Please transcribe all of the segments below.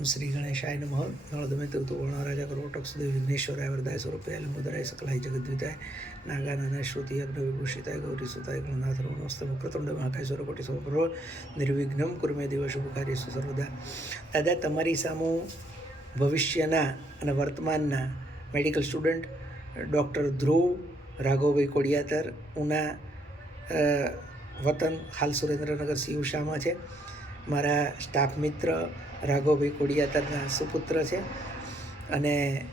ઓમ શ્રી ગણેશાય નમઃ. નળદમે તું વર્ણરાજા કરોટક સુદેવ વિઘ્નેશ્વરાય વરદાય સ્વરૂપે લંબોદરાય સકલાય જગદ્વિતાય નાગાનંદાય શ્રુતિ અગ્ન વિભૂષિતાય ગૌરી સુતાય. ગણનાથ રમણસ્ત મુક્રતુંડ મહાકાય સ્વરૂપટી સ્વરૂપરો નિર્વિઘ્નમ કુર્મે દિવસ કાર્ય સર્વદા. દાદા, તમારી સામુ ભવિષ્યના અને વર્તમાનના medical student doctor Dhruv Raghavbhai Kodiyatar, Una વતન, હાલ સુરેન્દ્રનગર સિયુશામાં છે. મારા સ્ટાફ મિત્ર રાઘવભાઈ કોડિયાતરના સુપુત્ર છે. અને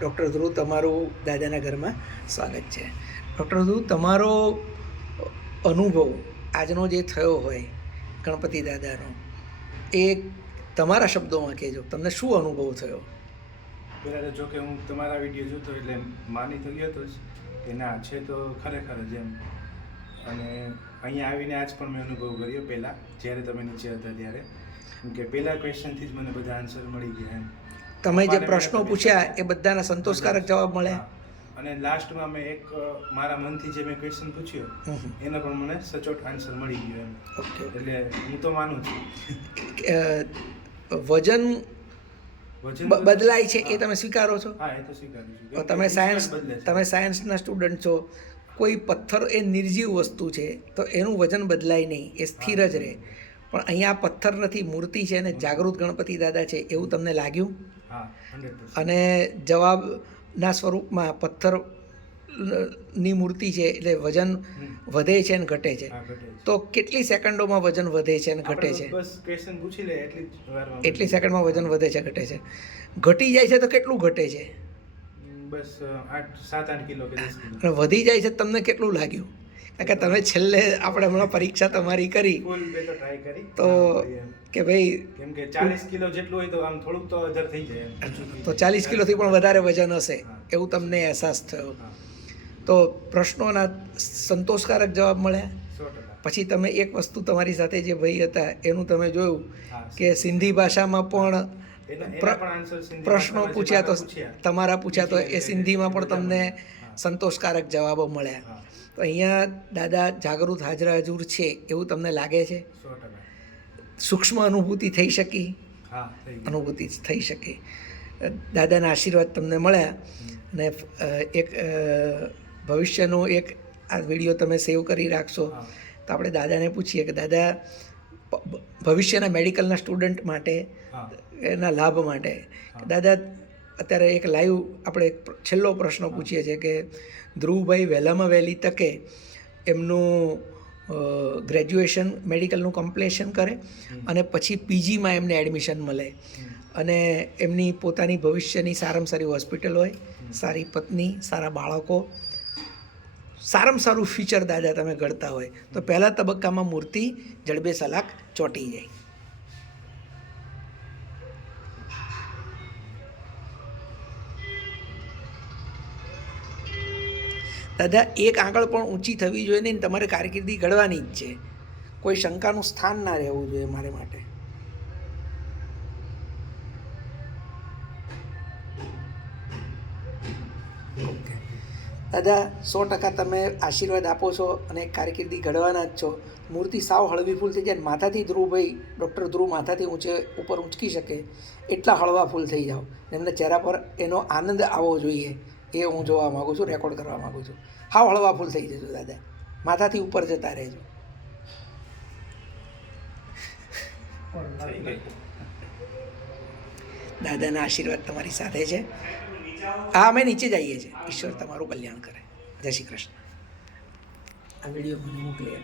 ડૉક્ટર ધ્રુવ તમારું દાદાના ઘરમાં સ્વાગત છે. ડૉક્ટર ધ્રુવ, તમારો અનુભવ આજનો જે થયો હોય ગણપતિ દાદાનો, એ તમારા શબ્દોમાં કહેજો. તમને શું અનુભવ થયો? પહેલાં તો જો કે હું તમારા વીડિયો જોતો એટલે માની તો ગયો હતો જ. કે ના, છે તો ખરેખર જ એમ. અને અહીંયા આવીને આજ પણ મેં અનુભવ કર્યો પહેલાં જ્યારે તમે નીચે હતા ત્યારે. કેમ કે પહેલા ક્વેશ્ચનથી જ મને બધા આન્સર મળી ગયા એમ. તમે જે પ્રશ્નો પૂછ્યા એ બધાના સંતોષકારક જવાબ મળ્યા અને લાસ્ટમાં મેં એક મારા મનથી જે મેં ક્વેશ્ચન પૂછ્યો. એનો પણ મને સચોટ આન્સર મળી ગયો એમ. એટલે હું તો માનું છું. વજન વજન બદલાય છે એ તમે સ્વીકારો છો? હા એ તો સ્વીકારું છું. તમે સાયન્સ બદલે તમે સાયન્સના સ્ટુડન્ટ છો. કોઈ પથ્થર એ નિર્જીવ વસ્તુ છે તો એનું વજન બદલાય નહીં એ સ્થિર જ રહે. પણ અહીંયા પથ્થર નથી મૂર્તિ છે અને જાગૃત ગણપતિ દાદા છે એવું તમને લાગ્યું? અને જવાબના સ્વરૂપમાં પથ્થરની મૂર્તિ છે એટલે વજન વધે છે અને ઘટે છે. તો કેટલી સેકન્ડોમાં વજન વધે છે અને ઘટે છે? એટલી સેકન્ડમાં વજન વધે છે ઘટે છે. ઘટી જાય છે તો કેટલું ઘટે છે? બસ આઠ સાત આઠ કિલો કે દસ કિલો. અને વધી જાય છે તમને કેટલું લાગ્યું? કારણ કે તમે છેલ્લે આપણે હમણાં પરીક્ષા તમારી કરી. ફૂલ બે તો ટ્રાય કરી. તો કે ભાઈ કેમ કે ચાલીસ કિલો જેટલું હોય તો આમ થોડુંક તો અધર થઈ જાય તો. ચાલીસ કિલોથી પણ વધારે વજન હશે એવું તમને અહેસાસ થયો. તો પ્રશ્નોના સંતોષકારક જવાબ મળ્યા. પછી તમે એક વસ્તુ તમારી સાથે જે ભાઈ હતા એનું તમે જોયું કે સિંધી ભાષામાં પણ પ્રશ્નો પૂછ્યા તો તમારા પૂછ્યા તો એ સિંધીમાં પણ તમને સંતોષકારક જવાબો મળ્યા. તો અહીંયા દાદા જાગૃત હાજર હજુર છે એવું તમને લાગે છે? સૂક્ષ્મ અનુભૂતિ થઈ શકી. અનુભૂતિ થઈ શકે. દાદાના આશીર્વાદ તમને મળ્યા. અને એક ભવિષ્યનો એક આ વીડિયો તમે સેવ કરી રાખશો. તો આપણે દાદાને પૂછીએ કે દાદા ભવિષ્યના મેડિકલના સ્ટુડન્ટ માટે એના લાભ માટે. દાદા અત્યારે એક લાઈવ આપણે એક છેલ્લો પ્રશ્ન પૂછીએ છીએ કે ધ્રુવભાઈ વહેલામાં વહેલી તકે એમનું ગ્રેજ્યુએશન મેડિકલનું કમ્પ્લેશન કરે અને પછી પીજીમાં એમને એડમિશન મળે. અને એમની પોતાની ભવિષ્યની સારામાં સારી હોસ્પિટલ હોય સારી પત્ની સારા બાળકો સારામાં સારું ફીચર દાદા તમે ઘડતા હોય, તો પહેલા તબક્કામાં મૂર્તિ જડબે સલાક ચોંટી જાય. દાદા, એક આંગળ પણ ઊંચી થવી જોઈએ ને તમારે કારકિર્દી ઘડવાની જ છે. કોઈ શંકાનું સ્થાન ના રહેવું જોઈએ મારે માટે. દાદા સો ટકા તમે આશીર્વાદ આપો છો અને કારકિર્દી ઘડવાના જ છો. મૂર્તિ સાવ હળવી ફૂલ થઈ જાય માથાથી ધ્રુવભાઈ ડૉક્ટર ધ્રુવ માથાથી ઊંચે ઉપર ઊંચકી શકે એટલા હળવા ફૂલ થઈ જાઓ. એમના ચહેરા પર એનો આનંદ આવવો જોઈએ. એ હું જોવા માગું છું રેકોર્ડ કરવા માગું છું. હાવ હળવા ફૂલ થઈ જજો દાદા. માથાથી ઉપર જતા રહેજો. દાદાના આશીર્વાદ તમારી સાથે છે. હા અમે નીચે જઈએ છીએ. ઈશ્વર તમારું કલ્યાણ કરે. જય શ્રી કૃષ્ણ. આ વીડિયો મને મોકલી